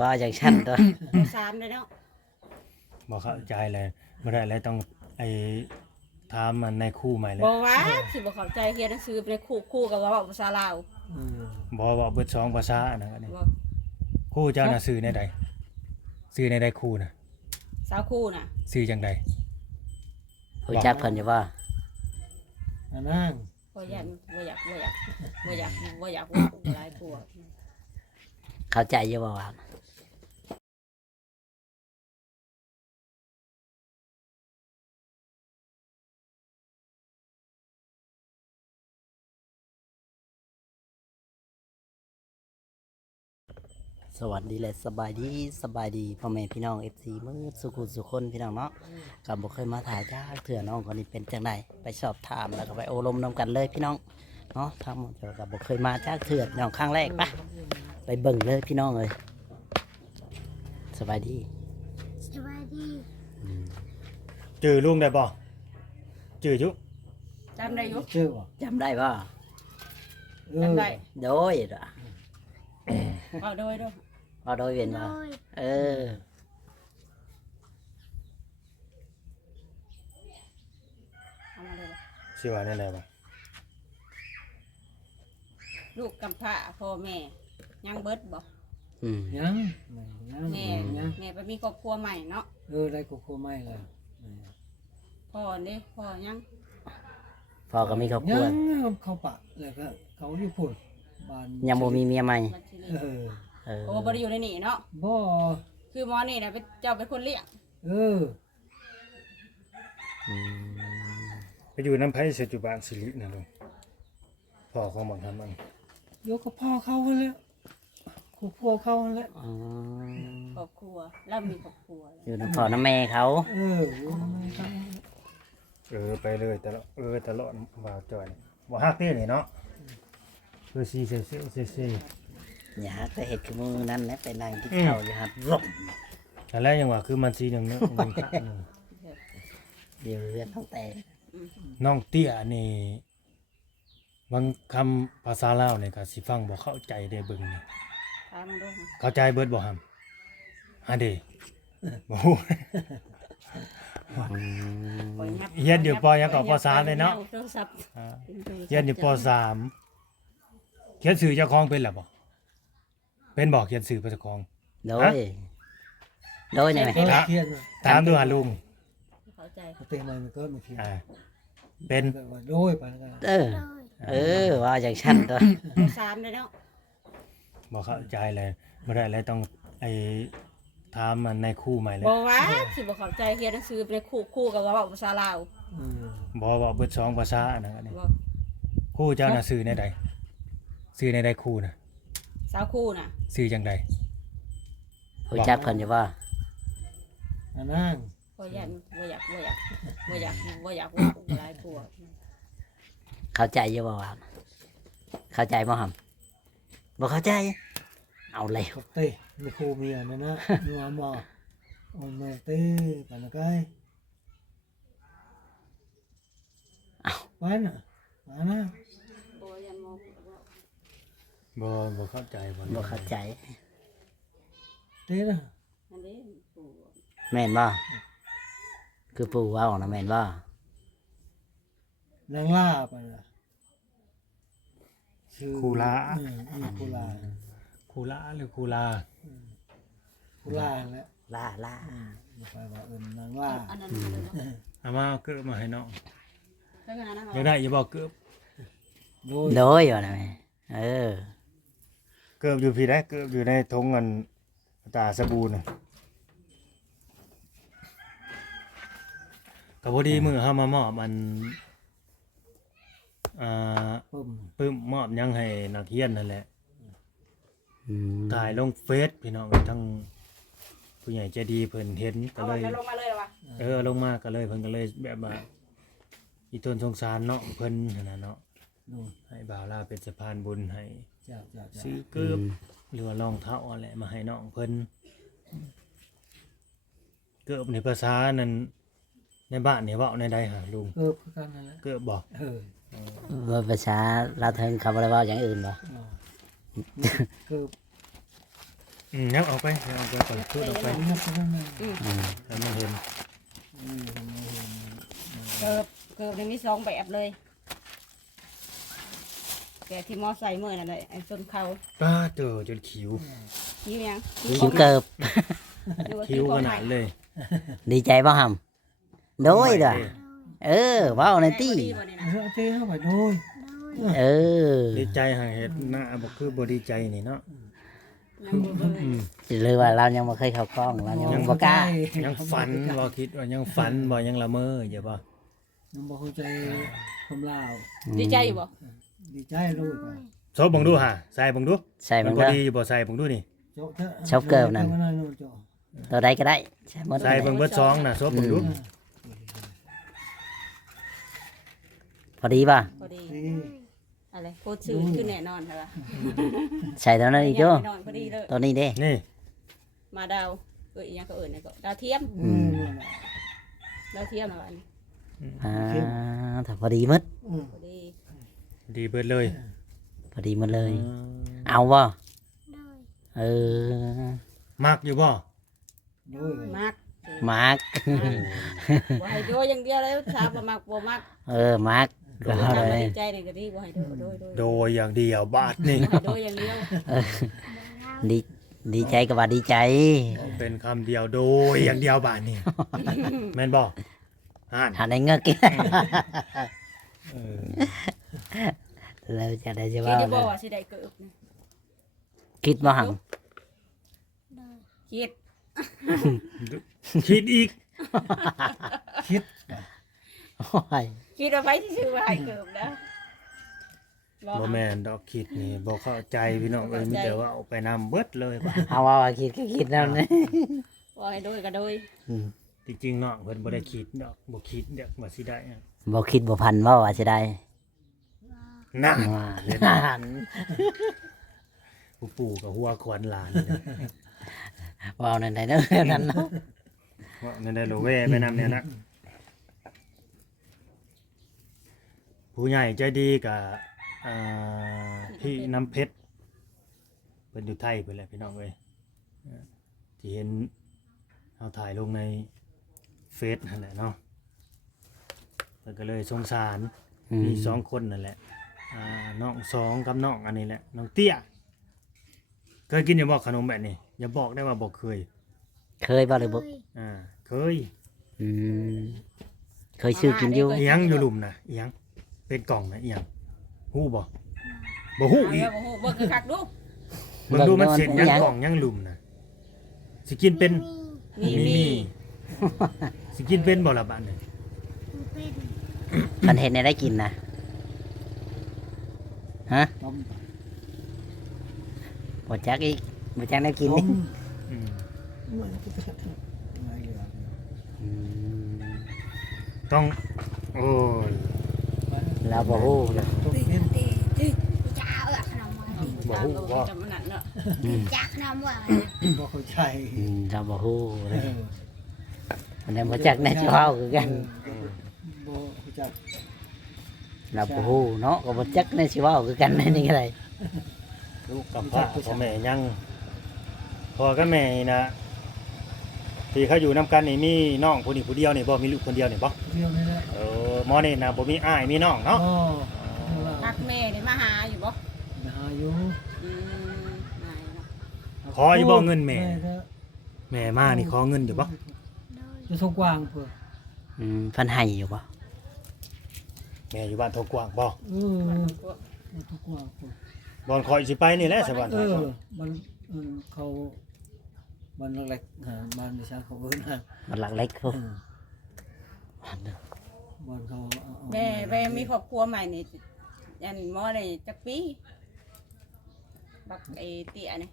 ว่าอย่างฉันตัว สามเลยเนาะ บ่เข้าใจเลยบ่ได้เลยต้องไอ้ถามมันในคู่ใหม่เลย บอกว่าสิบ่เข้าใจเรียนหนังสือไปคู่กับว่าภาษาลาว บ่ว่าเบิดสองภาษานะอันนี้ บ่ คู่เจ้าน่ะซื้อในใดซื้อในใดคู่น่ะ สาวคู่น่ะ ซื้อจังใด รู้จักเพิ่นอยู่บ่ อันนั่ง บ่อยากว่าหลายกลัว เข้าใจอยู่บ่ว่าสวัสดีและสบายดีพ่อแม่พี่น้อง FC มื้อสุขุสุคนพี่น้องเนาะก็บ่เคยมาถ่ายจ้าเถื่อน้องคนนี้เป็นจังไดไปสอบถามแล้วก็ไปอบรมนํกันเลยพี่น้องเนาะทั้งหมดก็บ่เคยมาจ้าเถื่อพี่น้องครั้งแรกไปเบิ่งเลยพี่น้องเอ้ยสบายดี สวัสดี จื้อลุงได้บ่จื้อจุ จำได้อยู่ เชื่อบ่ จำได้บ่ จำได้ โดยเหรอ เอาโดย พอโดยเวียน โด บ่ ย เออ เอามาเลย สิว่าแน่ๆบ่ ลูกกำพร้าพ่อแม่ยังเบิดบ่ อืม ยังแม่ยังยัง แม่ไปมีครอบครัวใหม่เนาะ ได้กูโคไม่ละ พ่อนี่พ่อยัง พ่อก็มีครอบครัว ยังเขาปะแล้วก็เขาอยู่พุ่นบ้าน ยังบ่มีเมียใหม่ บัญชีนี้ เออ เออ โอ้บ่ได้อยู่ในนี่เนาะ บ่ คือหมอนี่น่ะเป็นเจ้าเป็นคนเลี้ยง เออ อืม ไปอยู่น้ำไผปัจจุบันสิริน่ะลุงพ่อของบังคับมัน ยกกับพ่อเขาหั่นแหล้วครอบครัวเขาหั่นแหล้ว อ๋อ ครอบครัวแล้วมีครอบครัวแล้ว อยู่น้ำพ่อน้ำแม่เขา อยู่ทำไมครับ ไปเลยตลอดตลอดบ่าวจอยนี่บ่ฮักเด้นี่เนาะคือสิเซ่ อย่าหาแต่เห็ดคือมือนั่นแหละไปนั่งที่เขาอยู่ครับรบ แต่แรกยังว่าคือมันสีหนึงเนาะมันพระหนึ่ง เดี๋ยวเรื่องต้องแต่ น้องเตี้ยนี่บางคำภาษาลาวนี่ก็สิฟังบ่เข้าใจได้เบิ่งนี่ ถามมันดู เข้าใจเบิดบ่ฮัมฮะเด้บ่ฮู้ อืม ปล่อยงับ เฮียนอยู่ปยังก็ปสามเลยเนาะ โทรศัพท์ อ่าเรียนอยู่ปสามเขียนสื่อเจ้าของเป็นหรือบ่เป็นบอกเขียนสื่อเจ้าของ โดยโดยยังไง ก็เขียน ถามดูหาลุง เข้าใจ เต็มเลยมันก็มาเขียน เป็น ว่าโดยไปกัน เออ โดย ว่าอย่างฉันตัว สามเลยเนาะ บอกเข้าใจเลยไม่ได้เลยต้องไอ้ถามมันในคู่ใหม่เลย บอกว่าสิบ่เข้าใจเรียนหนังสือไปคู่กับว่าภาษาลาว บอกว่าเบิดสองภาษานะอันนี้ บ่ คู่เจ้าน่ะซื้อในใดซื้อในใดคู่น่ะ สาวคู่น่ะ ซื้อจังใด รู้จักเพิ่นอยู่บ่ อันนั่ง บ่อยากว่าหลายกลัว เข้าใจอยู่บ่ว่าเข้าใจบ่หำบ่เข้าใจ เอาแล้ว เต้มีครูมีอันนั้นนะมีหมอโอ้แม่เต้ไปนะไกไปน่ะมานะ บ่ยันมอง บ่เข้าใจบ่ บ่เข้าใจ เต้น่ะ อันนี้ปู่ แม่นบ่คือปู่เว้านะแม่นบ่ นางล่าไปน่ะ คู่ละ คูลา คู่ละหรือคู่ลา คูลาแล้ว ล่า ไปว่านางล่า อันนั้นเลยเนาะ เอามาเอาเกิบมาให้น้อง แล้วกันนะ อยากได้อย่าบอกเกิบ โดย โดยว่านะแม่เออ เกิบอยู่พี่ได้เกิบอยู่ในทงเงินตาสบู่น่ะก็พอดีมื้อเฮามามอบมันอ่า ปุ่ม ปึ้มมอบหยังให้นักเรียนนั่นแหละ อืม ถ่ายลงเฟซพี่น้องทั้งผู้ใหญ่ใจดีเพิ่นเห็นก็ เอา เลย แล้วลงมาเลยเหรอวะ ลงมาก็เลยเพิ่นก็เลยแบบว่าอีต้นสงสารเนาะเพิ่นนั่นน่ะเนาะ ดู ให้บ่าวลาเป็นสะพานบุญให้ จ้า ซื้อเกือบหรือว่ารองเท้าอะไรมาให้น้องเพิ่นเกือบในภาษานั้นในบ้านนี่เว้าในใดหาลุง เกือบกันนั่นแหละ เกือบบ่ ว่าภาษาลาวเทิงเขาบ่ได้เว้าอย่างอื่นบ่ เกือบ ยับออกไปยับออกไปก่อนพูดออกไป นี่ก็นั่น ให้มันเห็น เกิบในมี2แบบเลยแต่ที่มอใส่มื้อนั่นแหละไอ้ต้นเขา ป้าเจอจนคิ้ว คิ้วยัง คิวเกิบ หรือว่า คิ้ว ข ข อง นา ให ด ม่ เลย ดีใจบ่หำโดยเด้อเออเว้าในตี้ ดีบ่นี่นะ เจ้าไปโดย เออ ดีใจหาเห็ดหน้าบ่คือบ่ดีใจนี่เนาะ ยังบ่เบิ่ง อืม หรือว่าเรายังบ่เคยเข้ากล้องเรายังบ่กล้า ยังฝันบ่คิดว่ายังฝันบ่ยังละเมออย่าบ่ ยังบ่เข้าใจความลาว ดีใจอยู่บ่ ดีใจลูก โซบเบิ่งดูฮะใส่เบิ่งดู ใช่ มั มัน น บ่ เด้อ ดีอยู่บ่ใส่เบิ่งดูนี่ โจ๊กเถอะ ชอบเกิบนั่น ตัวใดก็ได้ใช่หมด ใส่เบิ่งเบิดซองน่ะโซบเบิ่งดู พอดีป่ะ พอดี ดี อะไรโคตรชื่อขึ้นแน่นอนค่ะ ใส่ตัวนั้นอีก แน่ จ้ะ นอนพอดีเลย ตัวนี้เด้ นี่ มาดาวอีหยังก็นี่ก็ดาวเทียม ดาวเทียมอะไร อ่าถ้าพอดีหมด พอดี ดีเบิดเลย พอดีหมดเลย เอาบ่เออ มักอยู่บ่ โดย มาก มาร์ก บ่ให้โดยอย่างเดียวเลยถามว่ามากบ่มาก เออมาร์กก็ ทำ เล มาย ดีใจเลยก็ดีบ่ให้โดยโดย โดยอย่างเดียวบาทนี่ บ่ให้โดยอย่างเดียว ดีดีใจกับว่าดีใจ เป็นคำเดียวโดยอย่างเดียวบาทนี่แม่นบ่อ่าน หาในเงือกกิน เออ แล้วจะได้จะ คิด ว่า ได้บ่ว่าสิได้เกิดนะ คิดบ่หัง คิด คิดอีก คิด โอ้ย คิดว่าไปที่ชื่อว่าให้เกิดนะ บ่แม่นดอกคิดนี่บ่เข้าใจพี่น้องเอ้ยมีแต่ว่าเอาไปนำเบิดเลยบ่า เอาว่าคิดก็คิดนั่นนี่ บ่ให้โดยก็โดย จริงๆเนาะเพิ่นบ่ได้คิดดอกบ่คิดเด้อว่าสิได้อะ บ่คิดบ่พันว่าจะได้ นั่น ว่า เห็น นั่น ผู้ปู่กับหัวขวัญหลานนี่นะ ว่าในไหนเนาะนั่นเนาะ ว่านั่นได้โลเว่ไปนำเนี่ยนะผู้ใหญ่ใจดีกับพี่น้ำเพชรเป็นอยู่ไทยเพิ่นแหละพี่น้องเอ้ยที่เห็นเอาถ่ายลงในเฟซนั่นแหละเนาะเพิ่นก็เลยสงสารมีสองคนนั่นแหละน้องสองกับน้องอันนี้แหละน้องเตี้ยเคยกินอย่าบอกขนมแบบนี้อย่าบอกได้ว่าบอกเคย เคยบ่หรือบ่ เคย อืมเคยซื้อกินอยู่ เอียงอยู่หลุมนะเอียงเป็นกล่องนะเอียงหู้บ่บ่หู้อีก บ่ฮู้เบิ่งคักๆดู เบิ่งดูมันเสร็จยังกล่องยังหลุมนะสิกินเป็น มี สิกินเป็นบ่ละบาดนี่ มันเห็นได้กินนะฮะ ต้ม บ่จักอีกบ่จักได้กิน ต้ นี่ ม อืม อะไรอยู่ อืม ต้องโอ้ย เราบ่ฮู้นะ ต้มเห็น จ้าเออขนมหวาน บ่ฮู้บ่ จำมันนั่นเนาะ อืม จ้าขนมหวาน บ่เข้าใจ เราบ่ฮู้ เอ เลย อ อันนั้นบ่จักแน่สิเว้าคือกัน บ่เข้าใจ เราบ่ฮู้เนาะก็บ่จักแน่สิเว้าคือกันในนี่ก็ได้ ลูกกับพ่อแม่ยังพ่อกับแม่นี่นะที่เขาอยู่นํกันนี่มีน้องผู้นี้ผู้เดียวนี่บ่มีลูกคนเดียวนี่บ่ เรื่องนี้แหละ หมอนี่นะบ่มีอ้ายมีน้องเนาะ อ๋อ พักแม่นี่มาหาอยู่บ่ หาอยู่ อืมนายเนาะ ขออยู่บ่เงินแม่ ก็ แม่มานี่ขอเงินอยู่บ่ จะส่งกวางเพื่อ เพิ่นให้อยู่บ่ แม่อยู่บ้านโทกว้างบ่ ทุกกวางเพื่อบ อนคอยสิไปนี่แหละสวรรค์ มันเขามันเล็กบ้านดิฉันเขาเอิ้นฮะ มันหลักเล็กพุ่น บ้านเขา แม่มีครอบครัวใหม่นี่ยันหมอนี่จักปีบักไอ้เตี้ยนี่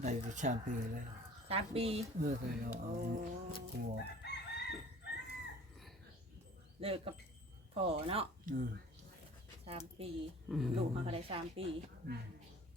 ได้ไปชามปีแล้ว 3 ปี เคยเอา โอ้ กลัว เลิกกับพ่อเนาะ3 ปีลูกมันก็ได้3 ปี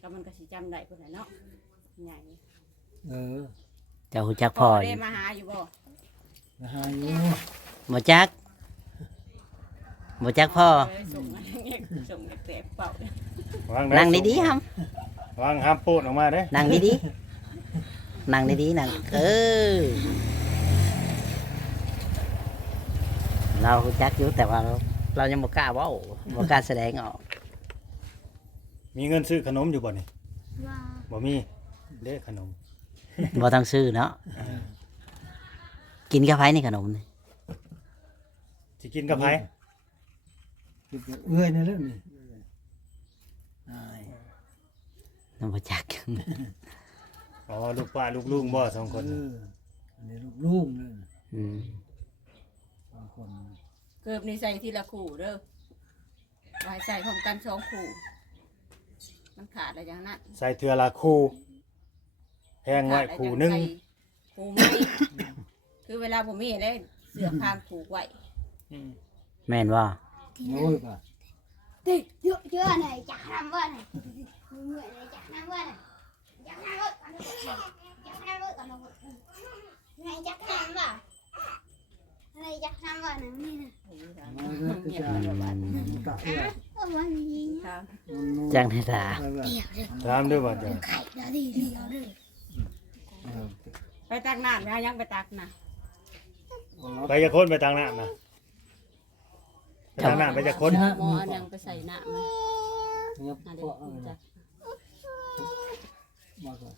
ก็มันก็สิจำได้พุ่นน่ะเนาะใหญ่ เจ้าฮู้จักพ่ออ ได้ ยู่ มาหาอยู่บ่ หาอยู่ บ่จักบ่จักพ่อ ส่งอะไรเงี้ยส่งเด็กๆเป่า วาง นั่งดีๆครับ วางห้ามปูดออกมาเด้ นั่งดี นั่งดีๆนั่งเรารู้จักอยู่แต่ว่าเรายังบ่กล้าเว้าบ่กล้าแสดงออก มีเงินซื้อขนมอยู่บ่นี่ ว่า บ่มีเด้ขนม บ่ต้องซื้อเนาะกินกับไผนี่ขนมนี่ สิกินกับไผ คือเอื้อยนี่แหละนี่อ้าย น้ำบ่จัก อ๋อลูกป้าลูกลุงบ่สองคน อันนี้ลูกๆนี่ อืม สองคน เกิบนี่ใส่ทีละคู่เด้อไว้ใส่พร้อมกัน2คู่มันขาดอะไรอย่างนั้น ใส่เทือละคู่แพงไว้คู่หนึง คู่ไม้คือเวลาผมมีได้เสือพานผูกไว้ แม่นว่า โอ้ยป่ะ ติเยอะเยอะหน่อยจากน้ำว่าหน่อยเหนื่อยเลยจากน้ำว่าหน่อยจากน้ำว่าก่อนจากน้ำว่าก่อนไงจากน้ำว่าอะไรจากน้ำว่าหน่อยนี่นะ มาเด้อจะกะเอื้อย วันนี้ ครับ จังได๋ตา เดี๋ยวเลย ถามด้วยว่าจะ ไข่เดี๋ยวดีเดี๋ยวเลย ไปตักน้ำนะยังไปตักนะ ไปจะคนไปทางน้ำนะไปทางน้ำไปจะคน หมออันยังไปใส่น้ำมัน เนี่ย อัน พ เดียว อเอา จ้ะ มาก่อน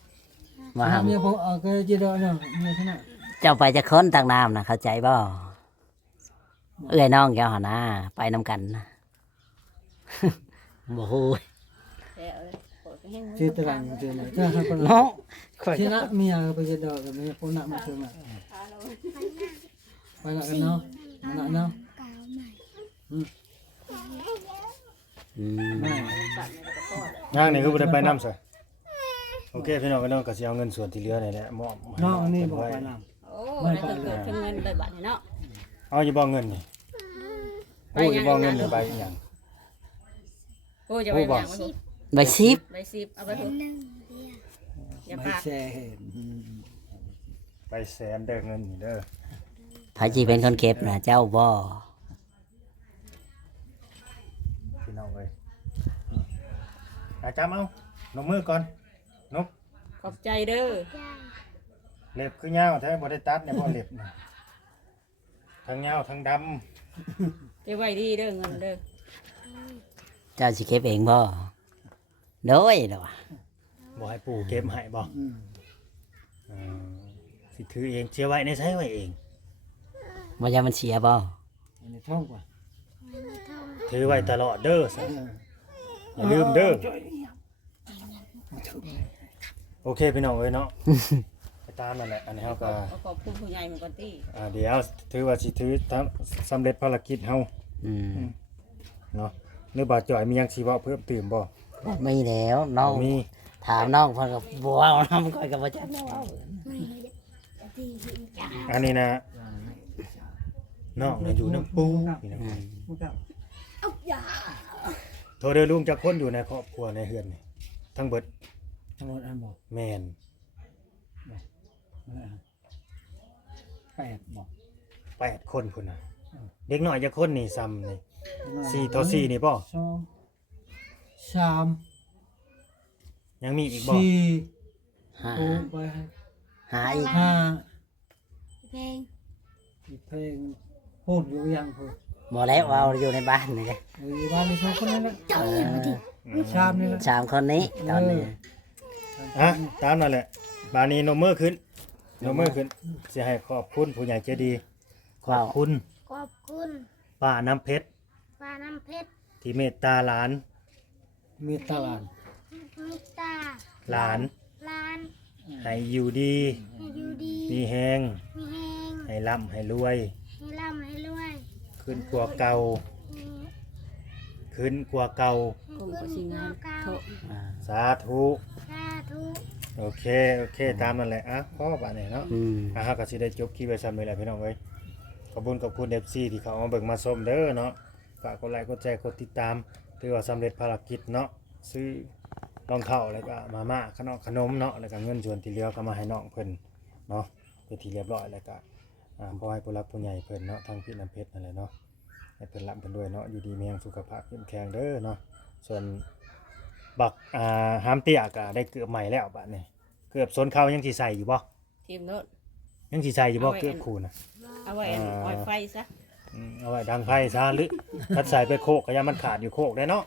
ว่าหา เนี่ยพอเอาก็จะได้เนาะเนี่ยขนาด เจ้าไปจะค้นตักน้ำนะเข้าใจบ่เอื้อยน้องแกหานะไปนำกันนะ บ่ฮู้ แต่เอ้ยปวดก็แห้ง ชื่อตารางชื่อไหนถ้าหากคน เนาะข่อย ที่ ก็ น่ะเมียไปจะดอกกับเมียคนน่ะมาเชิญน่ะไปละกันเนาะน่ะเนาะ กาวใหม่ อืม แม่ ย่างนี่คือบ่ได้ไปน้ำซะโอเคพี่น้องก็สิเอาเงินส่วนที่เหลือนี่แหละมอบให้ เนาะอันนี้ เก็ บอก ไว้ ไปน โอ้ได้เกิดเป็นเงินใบบัตรเนาะ เอาอยู่บ่เงินนี่โอ้ยบ่เงินนี่ใบอีหยัง โอ้จะไปอย่างมัน ใบซิป ใบซิปเอาไปถูก หนึ่งเดียวอย่า ำไม่ ปาก แช่เห็น ไปแสนเด้อเงินนี่เด้อ ไผสิเป็นคนเก็บนะเจ้าบ่ พี่น้องเอ้ยจับเอานกมือก่อนนก ขอบใจเด้อ ใช่ เล็บคือยาวแท้บ่ได้ตัดเนี่ยบ่เล็บนี่ทั้งยาวทั้งดำ เก็บไว้ดีเด้อเงินเด้อ เจ้าสิเก็บเองบ่โดยล่ะวะ บ่ให้ปู่เก็บให้บ่ อืม อืมสิถือเองเชื่อไว้ในใช้ไว้เอง บ่ยามันเสียบ่ อันนี้ท่องกว่า ไม่เท่า ถือไว้ตลอดเด้อซะ เออ อย่าลืมเด้อโอเคพี่น้องเอ้ยเนาะ ไปตามนั่นแหละอันนี้เฮาก็ ขอบคุณผู้ใหญ่เหมือนกันที่ เดี๋ยวถือว่าสิถือสำเร็จภารกิจเฮา อืม เนาะหรือบ่าจ่อยมีหยังสิเว้าเพิ่มเติมบ่ ไม่แล้วน้อง มี ถามน้องเพิ่นก็บ่เว้านำข่อยก็บ่จักแล้วเว้า ไม่ดีจ้า อันนี้นะน้องน่ะอยู่น้ำปูพี่น้อง อืม เอาอย่า โทรเด้อลุงจักคนอยู่ในครอบครัวในเฮือนนี่ทั้งเบิด ทั้งหมดอันบอก แม่น อะไรอ่ะ8บอก 8คนพุ่นน่ะเด็กน้อยจักคนนี่ซ้ำนี่4ต่อ4นี่บ่ สองสาม ยังมีอีกบ่ สี่ หา โอ้ไป หาอีก ห้า เพลง อีกเพลงพูดอยู่ยังพูด บ่แล้วเว้าอยู่ในบ้านนี่แหละ อยู่บ้านนี่สองคนนั่นแหละ เจ้าอย่างนี้ ชามนี่แหละ สามคนนี้ตอนนี้ อ่ะตามนั่นแหละบาดนี้นมมือขึ้นนมมือขึ้นสิให้ขอบคุณผู้ใหญ่ใจดีขอบคุณ ขอบคุณ ป้าน้ำเพชร ปลาน้ำเพชร ที่เมตตาหลาน มีตลาด มิตา หลาน ลาน ให้อยู่ดี ให้อยู่ดี มีแฮง มีแหง ให้ร่ำให้รวย ให้ร่ำให้รวย ขึ้นกว่าเก่า ให้ ขึ้นกว่าเก่า ผมก็สิงานโทษ อ่า สาธุ สาธุ โอเคโอเคตามนั่นแหละอ่ะพ่อบาดนี้เนาะ อืม อ่ะฮะก็สิได้จบคลิปไว้ซ้ำเลยแหละพี่น้องเอ้ยขอบคุณ FC ที่เขามาเบิ่งมาชมเด้อเนาะฝากกดไลค์กดแชร์กดติดตามถือว่าสำเร็จภารกิจเนาะซื้อรองเท้าแล้วก็มาม่าขนมเนาะแล้วก็เงินส่วนที่เหลือก็มาให้น้องเพิ่นเนาะเป็นที่เรียบร้อยแล้วก็ขอให้ผู้รักผู้ใหญ่เพิ่นเนาะทางพี่น้ำเพชรนั่นแหละเนาะให้เพิ่นรับเพิ่นด้วยเนาะอยู่ดีมีแรงสุขภาพเข้มแข็งเด้อเนาะส่วนบักหามเตี้ยก็ได้เกือบใหม่แล้วบัดนี้ เกือบสนเขายังสิใส่อยู่บ่ ทีมโนด ยังสิใส่อยู่บ่เกือบคูน่ะ เอาไว้ออยไฟซะ เอาไว้ดังไฟซะหรือถ้าใส่ไปโคกก็อย่ามันขาดอยู่โคกได้เนาะ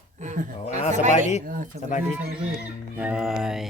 เอาสบายดี สบายดี เอ้ย